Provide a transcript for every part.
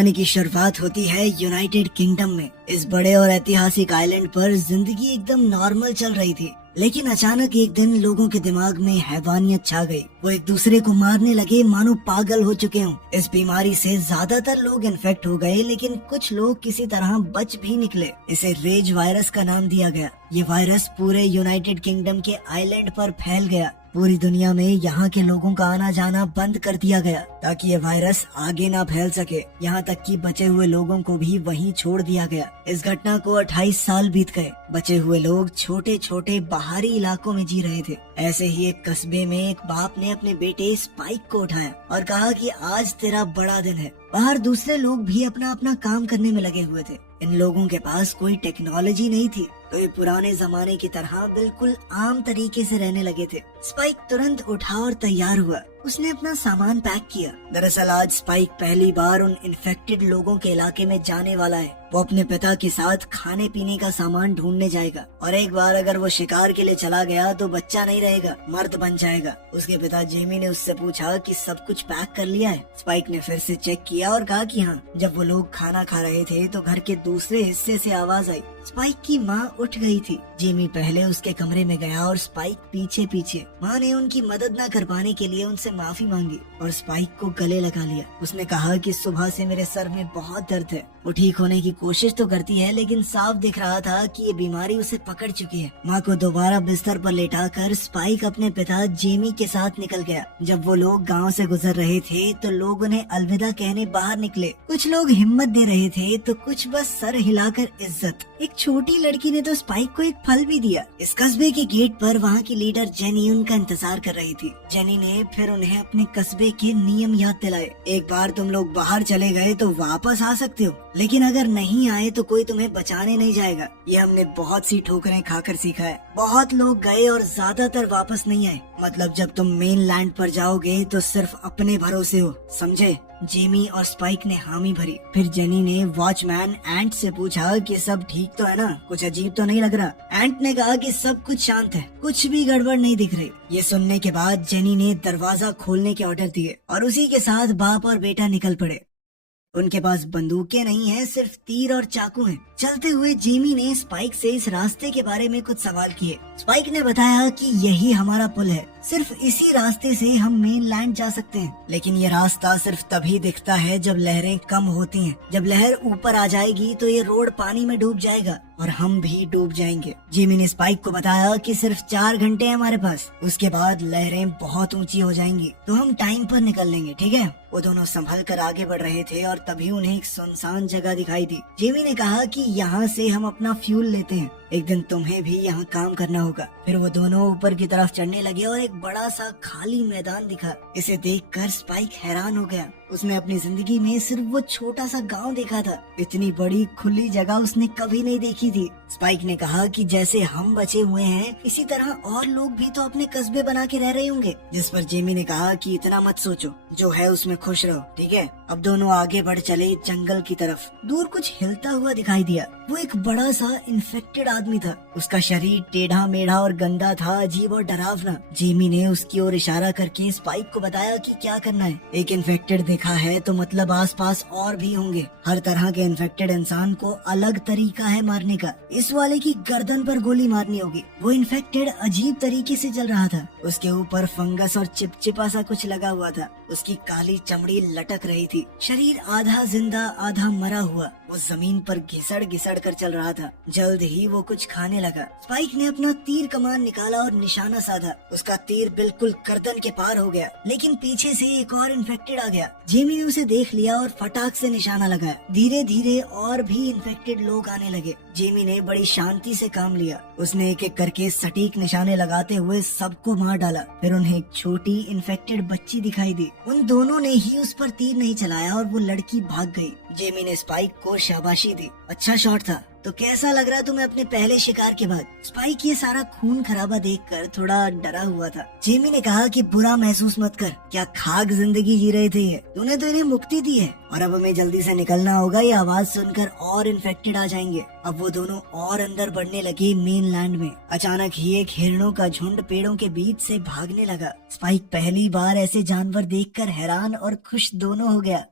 कहानी की शुरुआत होती है यूनाइटेड किंगडम में। इस बड़े और ऐतिहासिक आइलैंड पर जिंदगी एकदम नॉर्मल चल रही थी, लेकिन अचानक एक दिन लोगों के दिमाग में हैवानियत छा गई। वो एक दूसरे को मारने लगे मानो पागल हो चुके हों। इस बीमारी से ज्यादातर लोग इन्फेक्ट हो गए, लेकिन कुछ लोग किसी तरह बच भी निकले। इसे रेज वायरस का नाम दिया गया। ये वायरस पूरे यूनाइटेड किंगडम के आइलैंड पर फैल गया। पूरी दुनिया में यहाँ के लोगों का आना जाना बंद कर दिया गया ताकि ये वायरस आगे ना फैल सके। यहाँ तक कि बचे हुए लोगों को भी वहीं छोड़ दिया गया। इस घटना को 28 साल बीत गए। बचे हुए लोग छोटे छोटे बाहरी इलाकों में जी रहे थे। ऐसे ही एक कस्बे में एक बाप ने अपने बेटे स्पाइक को उठाया और कहा कि आज तेरा बड़ा दिन है। बाहर दूसरे लोग भी अपना अपना काम करने में लगे हुए थे। इन लोगों के पास कोई टेक्नोलॉजी नहीं थी, तो ये पुराने जमाने की तरह बिल्कुल आम तरीके से रहने लगे थे। स्पाइक तुरंत उठा और तैयार हुआ। उसने अपना सामान पैक किया। दरअसल आज स्पाइक पहली बार उन इन्फेक्टेड लोगों के इलाके में जाने वाला है। वो अपने पिता के साथ खाने पीने का सामान ढूंढने जाएगा, और एक बार अगर वो शिकार के लिए चला गया तो बच्चा नहीं रहेगा, मर्द बन जाएगा। उसके पिता जेमी ने उससे पूछा कि सब कुछ पैक कर लिया है। स्पाइक ने फिर से चेक किया और कहा कि हाँ। जब वो लोग खाना खा रहे थे तो घर के दूसरे हिस्से से आवाज आई। स्पाइक की माँ उठ गई थी। जेमी पहले उसके कमरे में गया और स्पाइक पीछे पीछे। माँ ने उनकी मदद न कर पाने के लिए उनसे माफी मांगी और स्पाइक को गले लगा लिया। उसने कहा कि सुबह से मेरे सर में बहुत दर्द है। वो ठीक होने की कोशिश तो करती है, लेकिन साफ दिख रहा था कि ये बीमारी उसे पकड़ चुकी है। माँ को दोबारा बिस्तर पर लेटाकर स्पाइक अपने पिता जेमी के साथ निकल गया। जब वो लोग गांव से गुजर रहे थे तो लोग उन्हें अलविदा कहने बाहर निकले। कुछ लोग हिम्मत दे रहे थे तो कुछ बस सर हिलाकर इज्जत। एक छोटी लड़की ने तो स्पाइक को एक फल भी दिया। इस कस्बे के गेट पर वहाँ की लीडर जेनी उनका इंतजार कर रही थी। जेनी ने फिर उन्हें अपने कस्बे के नियम याद दिलाए। एक बार तुम लोग बाहर चले गए तो वापस आ सकते हो, लेकिन अगर नहीं आए तो कोई तुम्हें बचाने नहीं जाएगा। ये हमने बहुत सी ठोकरें खाकर सीखा है। बहुत लोग गए और ज्यादातर वापस नहीं आए। मतलब जब तुम मेन लैंड पर जाओगे तो सिर्फ अपने भरोसे हो, समझे? जेमी और स्पाइक ने हामी भरी। फिर जेनी ने वॉचमैन एंट से पूछा कि सब ठीक तो है ना, कुछ अजीब तो नहीं लग रहा। एंट ने कहा कि सब कुछ शांत है, कुछ भी गड़बड़ नहीं दिख रही। ये सुनने के बाद जेनी ने दरवाजा खोलने के ऑर्डर दिए और उसी के साथ बाप और बेटा निकल पड़े। उनके पास बंदूकें नहीं है, सिर्फ तीर और चाकू हैं। चलते हुए जेमी ने स्पाइक से इस रास्ते के बारे में कुछ सवाल किए। स्पाइक ने बताया कि यही हमारा पुल है, सिर्फ इसी रास्ते से हम मेन लैंड जा सकते हैं। लेकिन ये रास्ता सिर्फ तभी दिखता है जब लहरें कम होती हैं। जब लहर ऊपर आ जाएगी तो ये रोड पानी में डूब जाएगा और हम भी डूब जाएंगे। जेमी ने स्पाइक को बताया कि सिर्फ 4 घंटे हैं हमारे पास, उसके बाद लहरें बहुत ऊंची हो जाएंगी तो हम टाइम पर निकल लेंगे, ठीक है? वो दोनों संभल कर आगे बढ़ रहे थे और तभी उन्हें एक सुनसान जगह दिखाई दी। जेमी ने कहा कि यहाँ से हम अपना फ्यूल लेते हैं, एक दिन तुम्हें भी यहाँ काम करना होगा। फिर वो दोनों ऊपर की तरफ चढ़ने लगे और एक बड़ा सा खाली मैदान दिखा। इसे देखकर स्पाइक हैरान हो गया। उसने अपनी जिंदगी में सिर्फ वो छोटा सा गांव देखा था। इतनी बड़ी खुली जगह उसने कभी नहीं देखी थी। स्पाइक ने कहा कि जैसे हम बचे हुए हैं, इसी तरह और लोग भी तो अपने कस्बे बना के रह रहे होंगे। जिस पर जेमी ने कहा कि इतना मत सोचो, जो है उसमें खुश रहो, ठीक है? अब दोनों आगे बढ़ चले जंगल की तरफ। दूर कुछ हिलता हुआ दिखाई दिया। वो एक बड़ा सा इन्फेक्टेड आदमी था। उसका शरीर टेढ़ा मेढ़ा और गंदा था, अजीब और डरावना। जेमी ने उसकी ओर इशारा करके स्पाइक को बताया कि क्या करना है। एक इन्फेक्टेड देखा है तो मतलब आसपास और भी होंगे। हर तरह के इन्फेक्टेड इंसान को अलग तरीका है मारने का। इस वाले की गर्दन पर गोली मारनी होगी। वो इन्फेक्टेड अजीब तरीके से चल रहा था। उसके ऊपर फंगस और चिपचिपा सा कुछ लगा हुआ था। उसकी काली चमड़ी लटक रही थी। शरीर आधा जिंदा आधा मरा हुआ। वो जमीन पर घिसड़ घिसड़ कर चल रहा था। जल्द ही वो कुछ खाने लगा। स्पाइक ने अपना तीर कमान निकाला और निशाना साधा। उसका तीर बिल्कुल गर्दन के पार हो गया, लेकिन पीछे से एक और इन्फेक्टेड आ गया। जेमी ने उसे देख लिया और फटाक से निशाना लगाया। धीरे धीरे और भी इन्फेक्टेड लोग आने लगे। जेमी ने बड़ी शांति से काम लिया। उसने एक एक करके सटीक निशाने लगाते हुए सबको मार डाला। फिर उन्हें एक छोटी इन्फेक्टेड बच्ची दिखाई दी। उन दोनों ने ही उस पर तीर नहीं चलाया और वो लड़की भाग गई। जेमी ने स्पाइक को शाबाशी दी। अच्छा शॉट था। तो कैसा लग रहा तुम्हें अपने पहले शिकार के बाद? स्पाइक ये सारा खून खराबा देखकर थोड़ा डरा हुआ था। जेमी ने कहा कि बुरा महसूस मत कर, क्या खाक जिंदगी जी रहे थे ये? तूने तो इन्हें मुक्ति दी है और अब हमें जल्दी से निकलना होगा। ये आवाज सुनकर और इन्फेक्टेड आ जाएंगे। अब वो दोनों और अंदर बढ़ने लगे मेन लैंड में। अचानक ही एक हिरणों का झुंड पेड़ों के बीच से भागने लगा। स्पाइक पहली बार ऐसे जानवर देखकर हैरान और खुश दोनों हो गया।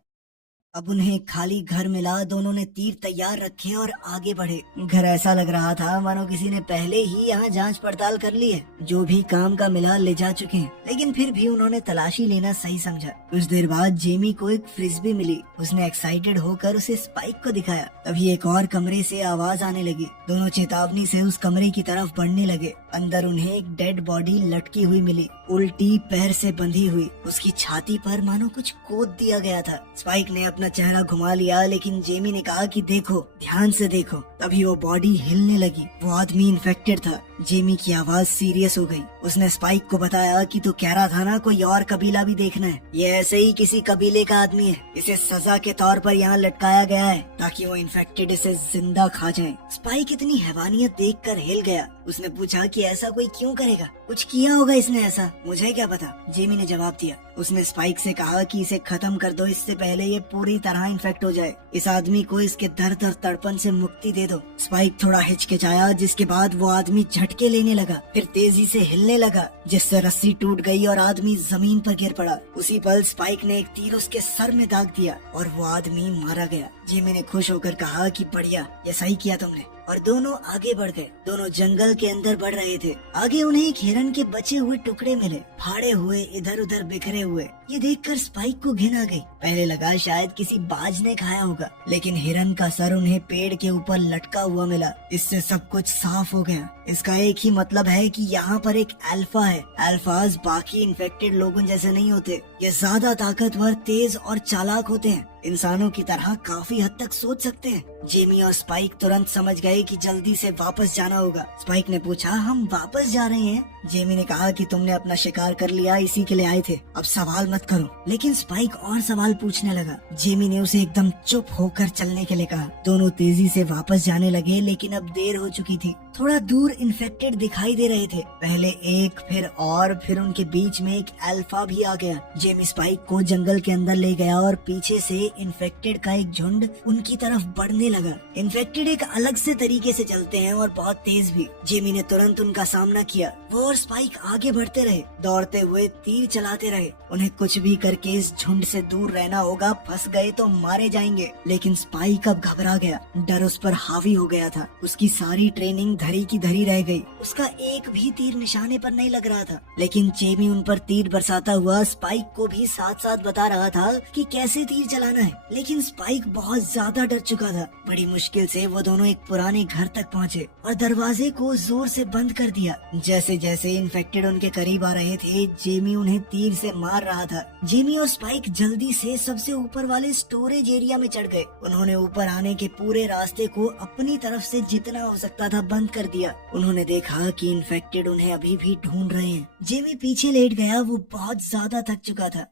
अब उन्हें खाली घर मिला, दोनों ने तीर तैयार रखे और आगे बढ़े। घर ऐसा लग रहा था मानो किसी ने पहले ही यहाँ जांच पड़ताल कर ली है। जो भी काम का मिला ले जा चुके हैं, लेकिन फिर भी उन्होंने तलाशी लेना सही समझा। कुछ देर बाद जेमी को एक फ्रिस्बी मिली। उसने एक्साइटेड होकर उसे स्पाइक को दिखाया। तभी एक और कमरे से आवाज आने लगी। दोनों चेतावनी से उस कमरे की तरफ बढ़ने लगे। अंदर उन्हें एक डेड बॉडी लटकी हुई मिली, उल्टी पैर से बंधी हुई। उसकी छाती पर मानो कुछ कोद दिया गया था। स्पाइक ने अपना चेहरा घुमा लिया, लेकिन जेमी ने कहा कि देखो, ध्यान से देखो। तभी वो बॉडी हिलने लगी। वो आदमी इन्फेक्टेड था। जेमी की आवाज सीरियस हो गई। उसने स्पाइक को बताया कि तू कह रहा था ना कोई और कबीला भी देखना है, ये ऐसे ही किसी कबीले का आदमी है। इसे सजा के तौर पर यहाँ लटकाया गया है ताकि वो इन्फेक्टेड इसे जिंदा खा जाए। स्पाइक इतनी हैवानियत देखकर हिल गया। उसने पूछा कि ऐसा कोई क्यों करेगा, कुछ किया होगा इसने ऐसा, मुझे क्या पता। जेमी ने जवाब दिया। उसने स्पाइक से कहा कि इसे खत्म कर दो, इससे पहले ये पूरी तरह इन्फेक्ट हो जाए। इस आदमी को इसके दर्द और तड़पन से मुक्ति दे दो। स्पाइक थोड़ा हिचकिचाया, जिसके बाद वो आदमी झटके लेने लगा, फिर तेजी से हिलने लगा, जिससे रस्सी टूट गई और आदमी जमीन पर गिर पड़ा। उसी पल स्पाइक ने एक तीर उसके सर में दाग दिया और वो आदमी मारा गया। जेमी ने खुश होकर कहा कि बढ़िया, ये सही किया तुमने। और दोनों आगे बढ़ गए। दोनों जंगल के अंदर बढ़ रहे थे। आगे उन्हें एक हिरन के बचे हुए टुकड़े मिले, फाड़े हुए, इधर उधर बिखरे हुए। ये देखकर स्पाइक को घिन आ गई। पहले लगा शायद किसी बाज ने खाया होगा, लेकिन हिरन का सर उन्हें पेड़ के ऊपर लटका हुआ मिला। इससे सब कुछ साफ हो गया। इसका एक ही मतलब है कि यहाँ पर एक अल्फा है। अल्फाज बाकी इन्फेक्टेड लोगों जैसे नहीं होते। ये ज्यादा ताकतवर, तेज और चालाक होते हैं। इंसानों की तरह काफी हद तक सोच सकते हैं। जेमी और स्पाइक तुरंत समझ गए कि जल्दी से वापस जाना होगा। स्पाइक ने पूछा, हम वापस जा रहे हैं? जेमी ने कहा कि तुमने अपना शिकार कर लिया, इसी के लिए आए थे, अब सवाल मत करो। लेकिन स्पाइक और सवाल पूछने लगा। जेमी ने उसे एकदम चुप होकर चलने के लिए कहा। दोनों तेजी से वापस जाने लगे, लेकिन अब देर हो चुकी थी। थोड़ा दूर इन्फेक्टेड दिखाई दे रहे थे। पहले एक, फिर उनके बीच में एक अल्फा भी आ गया। जेमी स्पाइक को जंगल के अंदर ले गया और पीछे से इन्फेक्टेड का एक झुंड उनकी तरफ बढ़ने लगा। इन्फेक्टेड एक अलग से तरीके से चलते हैं और बहुत तेज भी। जेमी ने तुरंत उनका सामना किया। वो और स्पाइक आगे बढ़ते रहे, दौड़ते हुए, तीर चलाते रहे। उन्हें कुछ भी करके इस झुंड से दूर रहना होगा, फंस गए तो मारे जाएंगे। लेकिन स्पाइक अब घबरा गया। डर उस पर हावी हो गया था। उसकी सारी ट्रेनिंग धरी की धरी रह गई। उसका एक भी तीर निशाने पर नहीं लग रहा था। लेकिन जेमी उन पर तीर बरसाता हुआ स्पाइक को भी साथ साथ बता रहा था कि कैसे तीर चलाना है। लेकिन स्पाइक बहुत ज्यादा डर चुका था। बड़ी मुश्किल से वो दोनों एक पुराने घर तक पहुँचे और दरवाजे को जोर से बंद कर दिया। जैसे जैसे इन्फेक्टेड उनके करीब आ रहे थे, जेमी उन्हें तीर से मार रहा था। जेमी और स्पाइक जल्दी से सबसे ऊपर वाले स्टोरेज एरिया में चढ़ गए। उन्होंने ऊपर आने के पूरे रास्ते को अपनी तरफ से जितना हो सकता था बंद कर दिया। उन्होंने देखा कि इन्फेक्टेड उन्हें अभी भी ढूंढ रहे हैं। जेमी पीछे लेट गया। वो बहुत ज्यादा थक चुका था।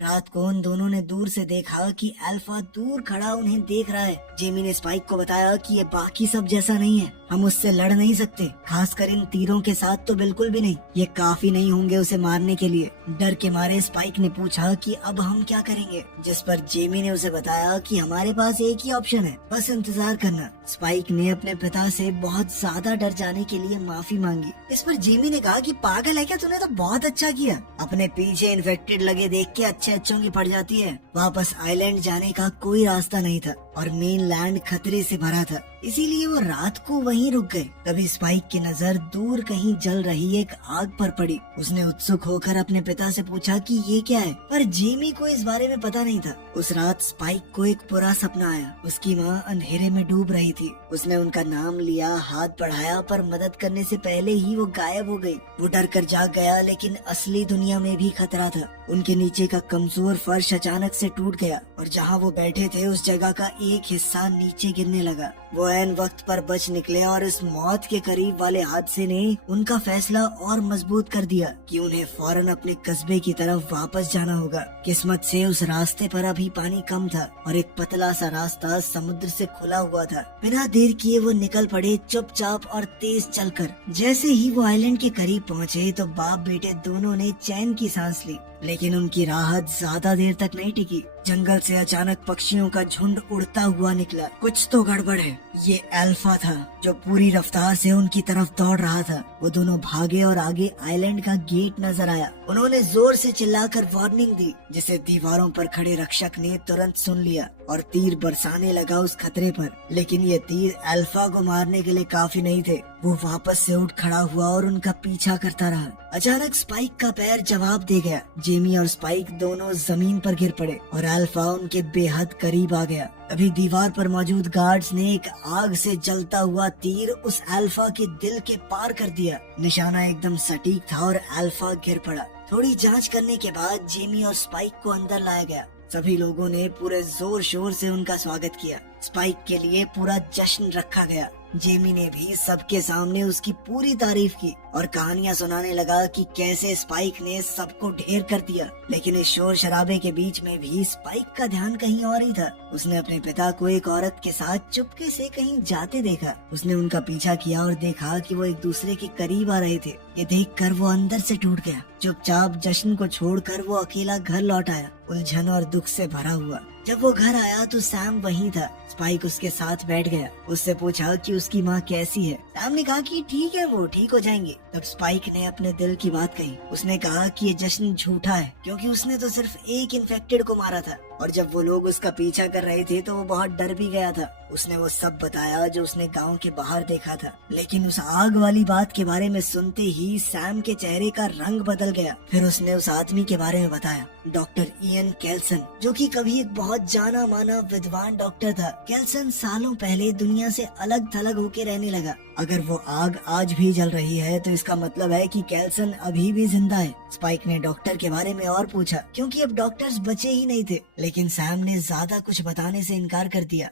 रात को उन दोनों ने दूर से देखा कि अल्फा दूर खड़ा उन्हें देख रहा है। जेमी ने स्पाइक को बताया कि ये बाकी सब जैसा नहीं है, हम उससे लड़ नहीं सकते, खासकर इन तीरों के साथ तो बिल्कुल भी नहीं। ये काफी नहीं होंगे उसे मारने के लिए। डर के मारे स्पाइक ने पूछा कि अब हम क्या करेंगे, जिस पर जेमी ने उसे बताया कि हमारे पास एक ही ऑप्शन है, बस इंतजार करना। स्पाइक ने अपने पिता से बहुत ज्यादा डर जाने के लिए माफी मांगी। इस पर जेमी ने कहा कि पागल है क्या, तूने तो बहुत अच्छा किया। अपने पीछे इन्फेक्टेड लगे देख के अच्छों की पड़ जाती है। वापस आइलैंड जाने का कोई रास्ता नहीं था और मेन लैंड खतरे से भरा था, इसीलिए वो रात को वहीं रुक गए। तभी स्पाइक की नजर दूर कहीं जल रही एक आग पर पड़ी। उसने उत्सुक होकर अपने पिता से पूछा कि ये क्या है, पर जेमी को इस बारे में पता नहीं था। उस रात स्पाइक को एक बुरा सपना आया। उसकी माँ अंधेरे में डूब रही थी। उसने उनका नाम लिया, हाथ बढ़ाया, पर मदद करने से पहले ही वो गायब हो गई। वो डर कर जाग गया, लेकिन असली दुनिया में भी खतरा था। उनके नीचे का कमजोर फर्श अचानक से टूट गया और जहाँ वो बैठे थे उस जगह का एक हिस्सा नीचे गिरने लगा। वो ऐन वक्त पर बच निकले और इस मौत के करीब वाले हादसे ने उनका फैसला और मजबूत कर दिया कि उन्हें फौरन अपने कस्बे की तरफ वापस जाना होगा। किस्मत से उस रास्ते पर अभी पानी कम था और एक पतला सा रास्ता समुद्र से खुला हुआ था। बिना देर किए वो निकल पड़े, चुपचाप और तेज चलकर। जैसे ही वो आइलैंड के करीब पहुँचे तो बाप बेटे दोनों ने चैन की सांस ली। लेकिन उनकी राहत ज्यादा देर तक नहीं टिकी। जंगल से अचानक पक्षियों का झुंड उड़ता हुआ निकला। कुछ तो गड़बड़ है। ये अल्फा था जो पूरी रफ्तार से उनकी तरफ दौड़ रहा था। वो दोनों भागे और आगे आइलैंड का गेट नजर आया। उन्होंने जोर से चिल्लाकर वार्निंग दी, जिसे दीवारों पर खड़े रक्षक ने तुरंत सुन लिया और तीर बरसाने लगा उस खतरे पर। लेकिन ये तीर अल्फा को मारने के लिए काफी नहीं थे। वो वापस से उठ खड़ा हुआ और उनका पीछा करता रहा। अचानक स्पाइक का पैर जवाब दे गया। जेमी और स्पाइक दोनों जमीन पर गिर पड़े और अल्फा उनके बेहद करीब आ गया। अभी दीवार पर मौजूद गार्ड्स ने एक आग से जलता हुआ तीर उस अल्फा के दिल के पार कर दिया। निशाना एकदम सटीक था और अल्फा गिर पड़ा। थोड़ी जांच करने के बाद जेमी और स्पाइक को अंदर लाया गया। सभी लोगों ने पूरे जोर शोर से उनका स्वागत किया। स्पाइक के लिए पूरा जश्न रखा गया। जेमी ने भी सबके सामने उसकी पूरी तारीफ की और कहानियां सुनाने लगा कि कैसे स्पाइक ने सबको ढेर कर दिया। लेकिन इस शोर शराबे के बीच में भी स्पाइक का ध्यान कहीं और ही था। उसने अपने पिता को एक औरत के साथ चुपके से कहीं जाते देखा। उसने उनका पीछा किया और देखा कि वो एक दूसरे के करीब आ रहे थे। ये देखकर वो अंदर से टूट गया। चुपचाप जश्न को छोड़कर वो अकेला घर लौट आया, उलझन और दुख से भरा हुआ। जब वो घर आया तो सैम वहीं था। स्पाइक उसके साथ बैठ गया। उससे पूछा कि उसकी माँ कैसी है। सैम ने कहा कि ठीक है, वो ठीक हो जाएंगे। तब स्पाइक ने अपने दिल की बात कही। उसने कहा कि ये जश्न झूठा है, क्योंकि उसने तो सिर्फ एक इन्फेक्टेड को मारा था और जब वो लोग उसका पीछा कर रहे थे तो वो बहुत डर भी गया था। उसने वो सब बताया जो उसने गांव के बाहर देखा था। लेकिन उस आग वाली बात के बारे में सुनते ही सैम के चेहरे का रंग बदल गया। फिर उसने उस आदमी के बारे में बताया, डॉक्टर इयन केल्सन, जो कि कभी एक बहुत जाना माना विद्वान डॉक्टर था। केल्सन सालों पहले दुनिया से अलग थलग होके रहने लगा। अगर वो आग आज भी जल रही है तो इसका मतलब है कि केल्सन अभी भी जिंदा है। स्पाइक ने डॉक्टर के बारे में और पूछा, क्योंकि अब डॉक्टर्स बचे ही नहीं थे। लेकिन सैम ने ज्यादा कुछ बताने से इनकार कर दिया।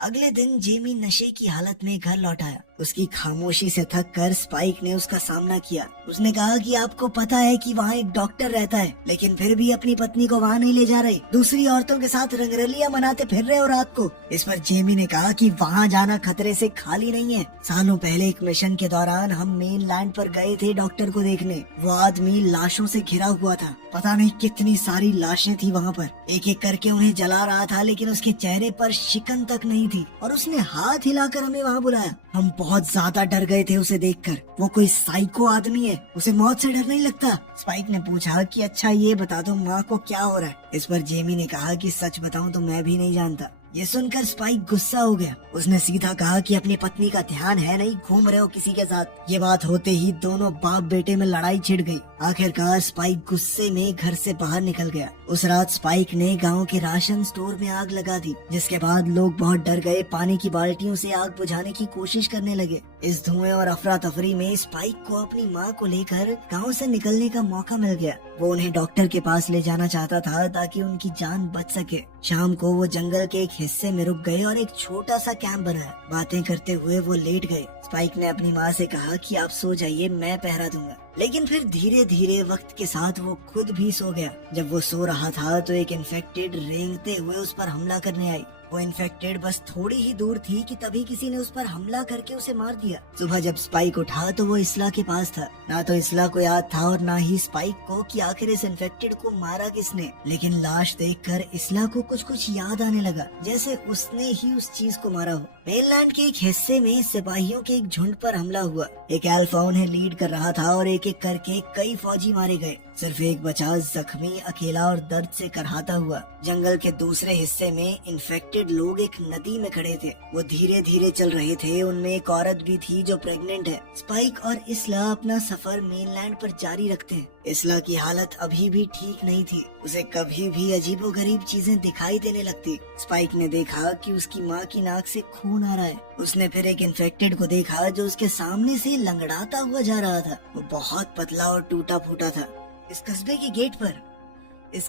अगले दिन जेमी नशे की हालत में घर लौट आया। उसकी खामोशी से थक कर स्पाइक ने उसका सामना किया। उसने कहा कि आपको पता है कि वहाँ एक डॉक्टर रहता है, लेकिन फिर भी अपनी पत्नी को वहाँ नहीं ले जा रहे। दूसरी औरतों के साथ रंगरलियां मनाते फिर रहे हो रात को। इस पर जेमी ने कहा कि वहाँ जाना खतरे से खाली नहीं है। सालों पहले एक मिशन के दौरान हम मेन लैंड पर गए थे डॉक्टर को देखने। वो आदमी लाशों से घिरा हुआ था। पता नहीं कितनी सारी लाशें थी वहाँ पर। एक एक करके उन्हें जला रहा था, लेकिन उसके चेहरे पर शिकन तक नहीं थी और उसने हाथ हिलाकर हमें वहाँ बुलाया। हम बहुत ज्यादा डर गए थे उसे देखकर। वो कोई साइको आदमी है, उसे मौत से डर नहीं लगता। स्पाइक ने पूछा कि अच्छा ये बता दो माँ को क्या हो रहा है। इस पर जेमी ने कहा कि सच बताऊं तो मैं भी नहीं जानता। ये सुनकर स्पाइक गुस्सा हो गया। उसने सीधा कहा कि अपनी पत्नी का ध्यान है नहीं, घूम रहे हो किसी के साथ। ये बात होते ही दोनों बाप बेटे में लड़ाई छिड़ गई। आखिरकार स्पाइक गुस्से में घर से बाहर निकल गया। उस रात स्पाइक ने गांव के राशन स्टोर में आग लगा दी, जिसके बाद लोग बहुत डर गए। पानी की बाल्टियों से आग बुझाने की कोशिश करने लगे। इस धुएं और अफरा तफरी में स्पाइक को अपनी माँ को लेकर गाँव से निकलने का मौका मिल गया। वो उन्हें डॉक्टर के पास ले जाना चाहता था ताकि उनकी जान बच सके। शाम को वो जंगल के एक हिस्से में रुक गए और एक छोटा सा कैंप बनाया। बातें करते हुए वो लेट गए। स्पाइक ने अपनी माँ से कहा कि आप सो जाइए, मैं पहरा दूंगा। लेकिन फिर धीरे धीरे वक्त के साथ वो खुद भी सो गया। जब वो सो रहा था तो एक इन्फेक्टेड रेंगते हुए उस पर हमला करने आई। वो इन्फेक्टेड बस थोड़ी ही दूर थी कि तभी किसी ने उस पर हमला करके उसे मार दिया। सुबह जब स्पाइक उठा तो वो इसला के पास था। ना तो इसला को याद था और ना ही स्पाइक को कि आखिर इस इन्फेक्टेड को मारा किसने। लेकिन लाश देखकर इसला को कुछ कुछ याद आने लगा, जैसे उसने ही उस चीज को मारा हो। मेनलैंड के एक हिस्से में सिपाहियों के एक झुंड पर हमला हुआ। एक अल्फा उन्हें लीड कर रहा था और एक एक करके कई फौजी मारे गए। सिर्फ एक बचा, जख्मी, अकेला और दर्द से करहाता हुआ। जंगल के दूसरे हिस्से में इन्फेक्टेड लोग एक नदी में खड़े थे। वो धीरे धीरे चल रहे थे। उनमें एक औरत भी थी जो प्रेग्नेंट है। स्पाइक और इसला अपना सफर मेनलैंड पर जारी रखते हैं। इसला की हालत अभी भी ठीक नहीं थी। उसे कभी भी अजीबोगरीब चीजें दिखाई देने लगती। स्पाइक ने देखा कि उसकी माँ की नाक से खून आ रहा है। उसने फिर एक इन्फेक्टेड को देखा जो उसके सामने से लंगड़ाता हुआ जा रहा था। वो बहुत पतला और टूटा फूटा था। इस कस्बे के गेट पर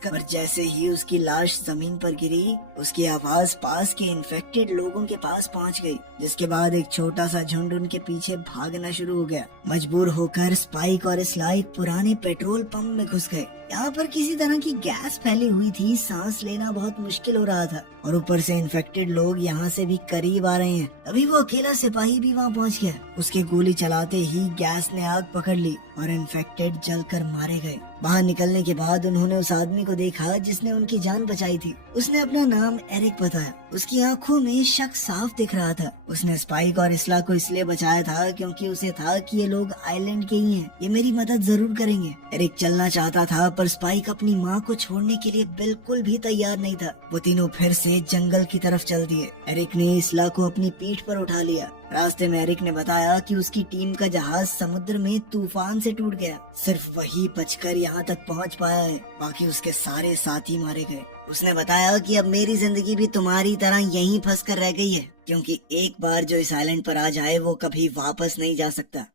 पर जैसे ही उसकी लाश जमीन पर गिरी, उसकी आवाज पास के इन्फेक्टेड लोगों के पास पहुंच गई, जिसके बाद एक छोटा सा झुंड उनके पीछे भागना शुरू हो गया। मजबूर होकर स्पाइक और इसला एक पुराने पेट्रोल पंप में घुस गए। यहाँ पर किसी तरह की गैस फैली हुई थी। सांस लेना बहुत मुश्किल हो रहा था और ऊपर से इन्फेक्टेड लोग यहाँ से भी करीब आ रहे हैं। अभी वो अकेला सिपाही भी वहाँ पहुँच गया। उसके गोली चलाते ही गैस ने आग पकड़ ली और इन्फेक्टेड जलकर मारे गए। बाहर निकलने के बाद उन्होंने उस आदमी को देखा जिसने उनकी जान बचाई थी। उसने अपना नाम एरिक बताया। उसकी आंखों में शक साफ दिख रहा था। उसने स्पाइक और इसला को इसलिए बचाया था क्योंकि उसे था कि ये लोग आइलैंड के ही हैं, ये मेरी मदद जरूर करेंगे। एरिक चलना चाहता था पर स्पाइक अपनी माँ को छोड़ने के लिए बिल्कुल भी तैयार नहीं था। वो तीनों फिर से जंगल की तरफ चल दिए। एरिक ने इसला को अपनी पीठ पर उठा लिया। रास्ते में एरिक ने बताया कि उसकी टीम का जहाज समुद्र में तूफान से टूट गया। सिर्फ वही बचकर यहाँ तक पहुँच पाया है, बाकी उसके सारे साथी मारे गए। उसने बताया कि अब मेरी जिंदगी भी तुम्हारी तरह यहीं फंस कर रह गई है, क्योंकि एक बार जो इस आइलैंड पर आ जाए वो कभी वापस नहीं जा सकता।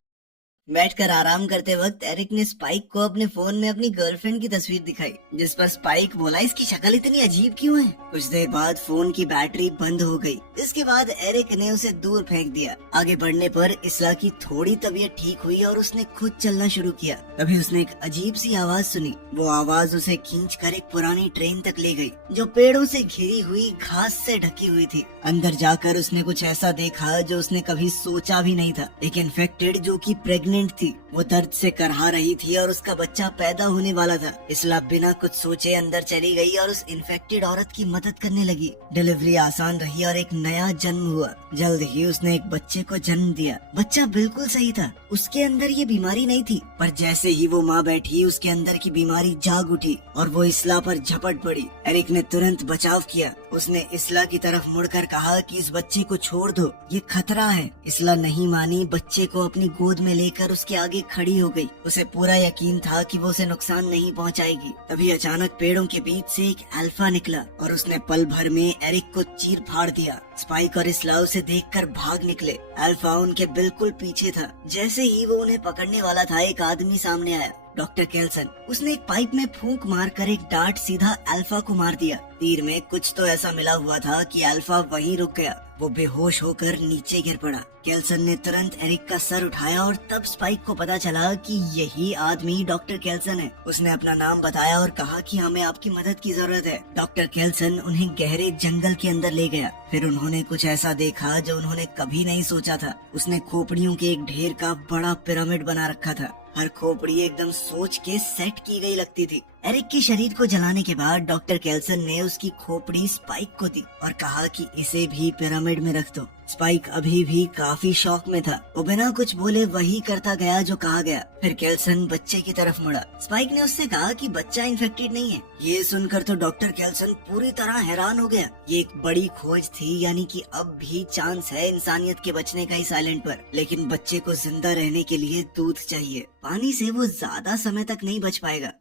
बैठकर आराम करते वक्त एरिक ने स्पाइक को अपने फोन में अपनी गर्लफ्रेंड की तस्वीर दिखाई, जिस पर स्पाइक बोला, इसकी शक्ल इतनी अजीब क्यों है। कुछ देर बाद फोन की बैटरी बंद हो गई। इसके बाद एरिक ने उसे दूर फेंक दिया। आगे बढ़ने पर इसला की थोड़ी तबीयत ठीक हुई और उसने खुद चलना शुरू किया। तभी उसने एक अजीब सी आवाज सुनी। वो आवाज उसे खींचकर एक पुरानी ट्रेन तक ले गई, जो पेड़ों से घिरी हुई घास से ढकी हुई थी। अंदर जाकर उसने कुछ ऐसा देखा जो उसने कभी सोचा भी नहीं था। एक इन्फेक्टेड जो कि प्रेग्नेंट थी, वो दर्द से करहा रही थी और उसका बच्चा पैदा होने वाला था। इसला बिना कुछ सोचे अंदर चली गई और उस इन्फेक्टेड औरत की मदद करने लगी। डिलीवरी आसान रही और एक नया जन्म हुआ। जल्द ही उसने एक बच्चे को जन्म दिया। बच्चा बिल्कुल सही था, उसके अंदर ये बीमारी नहीं थी, पर जैसे ही वो माँ बैठी उसके अंदर की बीमारी जाग उठी और वो इसला पर झपट पड़ी। एरिक ने तुरंत बचाव किया। उसने इसला की तरफ मुड़कर कहा कि इस बच्चे को छोड़ दो, ये खतरा है। इसला नहीं मानी, बच्चे को अपनी गोद में लेकर उसके आगे खड़ी हो गई। उसे पूरा यकीन था कि वो उसे नुकसान नहीं पहुंचाएगी। तभी अचानक पेड़ों के बीच से एक अल्फा निकला और उसने पल भर में एरिक को चीर फाड़ दिया। स्पाइक और इसला उसे देखकर भाग निकले। अल्फा उनके बिल्कुल पीछे था। जैसे ही वो उन्हें पकड़ने वाला था, एक आदमी सामने आया, डॉक्टर केल्सन। उसने एक पाइप में फूंक मारकर एक डार्ट सीधा अल्फा को मार दिया। तीर में कुछ तो ऐसा मिला हुआ था कि अल्फा वहीं रुक गया। वो बेहोश होकर नीचे गिर पड़ा। केल्सन ने तुरंत एरिक का सर उठाया और तब स्पाइक को पता चला कि यही आदमी डॉक्टर केल्सन है। उसने अपना नाम बताया और कहा कि हमें आपकी मदद की जरूरत है। डॉक्टर केल्सन उन्हें गहरे जंगल के अंदर ले गया। फिर उन्होंने कुछ ऐसा देखा जो उन्होंने कभी नहीं सोचा था। उसने खोपड़ियों के एक ढेर का बड़ा पिरामिड बना रखा था। हर खोपड़ी एकदम सोच के सेट की गई लगती थी। एरिक के शरीर को जलाने के बाद डॉक्टर केल्सन ने उसकी खोपड़ी स्पाइक को दी और कहा कि इसे भी पिरामिड में रख दो। स्पाइक अभी भी काफी शौक में था। वो बिना कुछ बोले वही करता गया जो कहा गया। फिर केल्सन बच्चे की तरफ मुड़ा। स्पाइक ने उससे कहा कि बच्चा इन्फेक्टेड नहीं है। ये सुनकर तो डॉक्टर केल्सन पूरी तरह हैरान हो गया। ये एक बड़ी खोज थी, यानी कि अब भी चांस है इंसानियत के बचने का इस आइलैंड पर। लेकिन बच्चे को जिंदा रहने के लिए दूध चाहिए। पानी से वो ज्यादा समय तक नहीं बच पाएगा।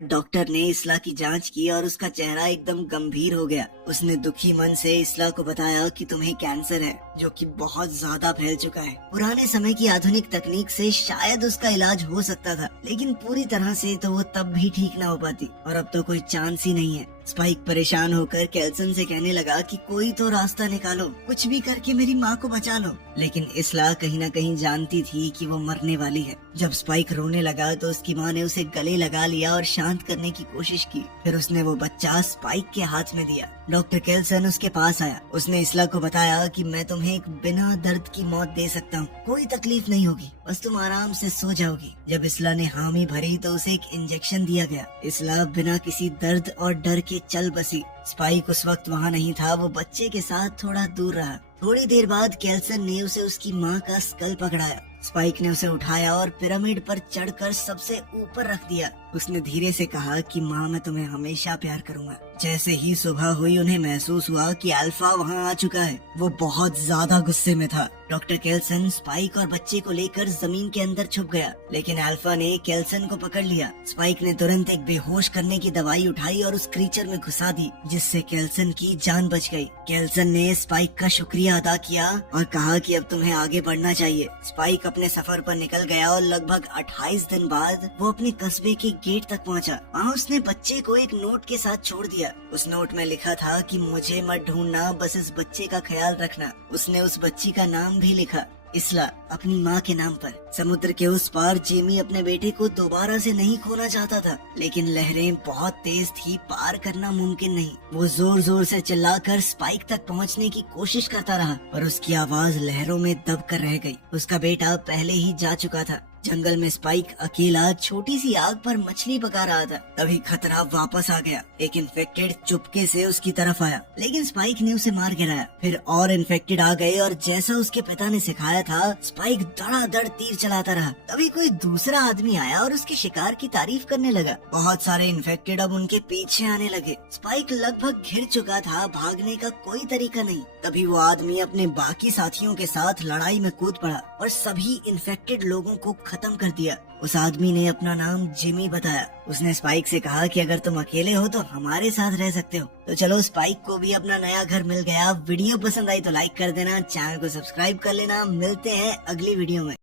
डॉक्टर ने इसला की जांच की और उसका चेहरा एकदम गंभीर हो गया। उसने दुखी मन से इसला को बताया कि तुम्हें कैंसर है, जो कि बहुत ज्यादा फैल चुका है। पुराने समय की आधुनिक तकनीक से शायद उसका इलाज हो सकता था, लेकिन पूरी तरह से तो वो तब भी ठीक ना हो पाती और अब तो कोई चांस ही नहीं है। स्पाइक परेशान होकर केल्सन से कहने लगा कि कोई तो रास्ता निकालो, कुछ भी करके मेरी माँ को बचा लो। लेकिन इसला कहीं न कहीं जानती थी कि वो मरने वाली है। जब स्पाइक रोने लगा तो उसकी माँ ने उसे गले लगा लिया और शांत करने की कोशिश की। फिर उसने वो बच्चा स्पाइक के हाथ में दिया। डॉक्टर केल्सन उसके पास आया। उसने इसला को बताया कि मैं तुम्हें एक बिना दर्द की मौत दे सकता हूँ, कोई तकलीफ नहीं होगी, बस तुम आराम से सो जाओगी। जब इसला ने हामी भरी तो उसे एक इंजेक्शन दिया गया। इसला बिना किसी दर्द और डर के चल बसी। स्पाइक उस वक्त वहाँ नहीं था, वो बच्चे के साथ थोड़ा दूर रहा। थोड़ी देर बाद केल्सन ने उसे उसकी माँ का स्कल पकड़ाया। स्पाइक ने उसे उठाया और पिरामिड पर चढ़कर सबसे ऊपर रख दिया। उसने धीरे से कहा कि माँ, मैं तुम्हें हमेशा प्यार करूंगा। जैसे ही सुबह हुई उन्हें महसूस हुआ कि अल्फा वहाँ आ चुका है। वो बहुत ज्यादा गुस्से में था। डॉक्टर केल्सन स्पाइक और बच्चे को लेकर जमीन के अंदर छुप गया, लेकिन अल्फा ने केल्सन को पकड़ लिया। स्पाइक ने तुरंत एक बेहोश करने की दवाई उठाई और उस क्रीचर में घुसा दी, जिससे केल्सन की जान बच गई। केल्सन ने स्पाइक का शुक्रिया अदा किया और कहा कि अब तुम्हें आगे बढ़ना चाहिए। स्पाइक अपने सफर पर निकल गया और लगभग 28 दिन बाद वो अपने कस्बे के गेट तक पहुंचा। वहाँ उसने बच्चे को एक नोट के साथ छोड़ दिया। उस नोट में लिखा था कि मुझे मत ढूंढना, बस इस बच्चे का ख्याल रखना। उसने उस बच्ची का नाम भी लिखा, इसला, अपनी माँ के नाम पर। समुद्र के उस पार जेमी अपने बेटे को दोबारा से नहीं खोना चाहता था, लेकिन लहरें बहुत तेज थी, पार करना मुमकिन नहीं। वो जोर जोर से चिल्लाकर स्पाइक तक पहुँचने की कोशिश करता रहा, पर उसकी आवाज लहरों में दब कर रह गई। उसका बेटा पहले ही जा चुका था। जंगल में स्पाइक अकेला छोटी सी आग पर मछली पका रहा था। तभी खतरा वापस आ गया। एक इन्फेक्टेड चुपके से उसकी तरफ आया, लेकिन स्पाइक ने उसे मार गिराया। फिर और इन्फेक्टेड आ गए और जैसा उसके पिता ने सिखाया था, स्पाइक धड़ाधड़ तीर चलाता रहा। तभी कोई दूसरा आदमी आया और उसके शिकार की तारीफ करने लगा। बहुत सारे इन्फेक्टेड अब उनके पीछे आने लगे। स्पाइक लगभग घिर चुका था, भागने का कोई तरीका नहीं। तभी वो आदमी अपने बाकी साथियों के साथ लड़ाई में कूद पड़ा और सभी इन्फेक्टेड लोगों को खत्म कर दिया। उस आदमी ने अपना नाम जिमी बताया। उसने स्पाइक से कहा कि अगर तुम अकेले हो तो हमारे साथ रह सकते हो। तो चलो, स्पाइक को भी अपना नया घर मिल गया। वीडियो पसंद आई तो लाइक कर देना, चैनल को सब्सक्राइब कर लेना। मिलते हैं अगली वीडियो में।